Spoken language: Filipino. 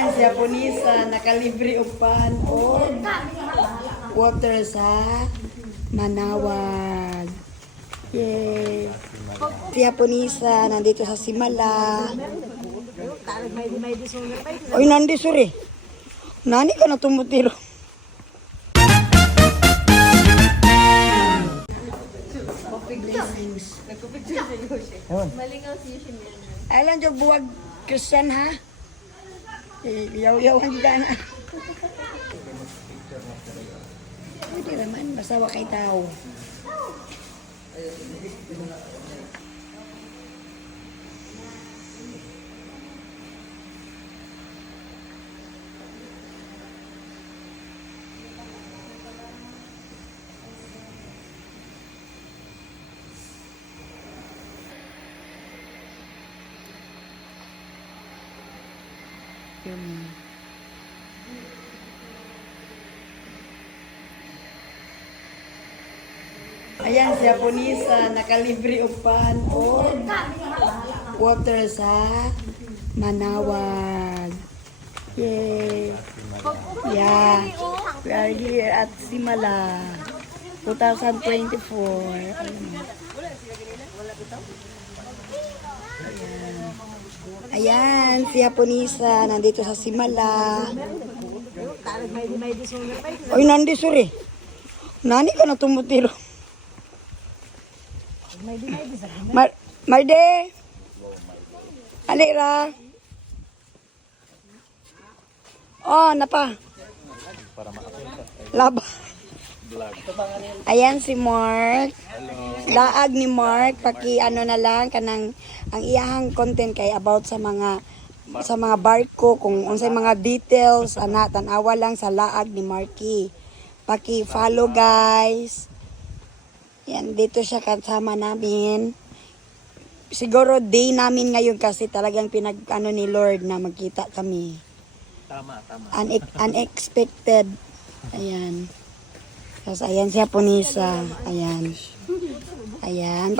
Ayan, si Aponisa, nakalibre upan o water sa Manawag. Yay! Si Aponisa, nandito sa Simala. Oy, nandi suri. Nani ka na tumutiro. Ay lang dyan buwag Christian ha. Yaw-yawan ka na. Pwede naman, basta wa kay tao. Yung Ayan, si Aponisa, nakalibre upan o water sa Manawag. Yay! Yeah, we are here at Simala 2024. Ayan. Ayan, si Aponisa, nandito sa Simala. Oy, nandi suri. Nani ka na tumutiro. Mar Marde. Alira. Oh, napa. Laba. Ayan si Mark. Laag ni Mark paki ano na lang kanang ang iyahang content kay about sa mga sa mga barko kung unsay mga details ana tan-awa lang sa laag ni Marky. Paki follow guys. Yan, dito siya kasama namin. Siguro day namin ngayon kasi talagang pinag ano ni Lord na magkita kami. Tama, tama. Une- unexpected. Ayan. Tapos ayan siya Punisa. Ayan. Ayan.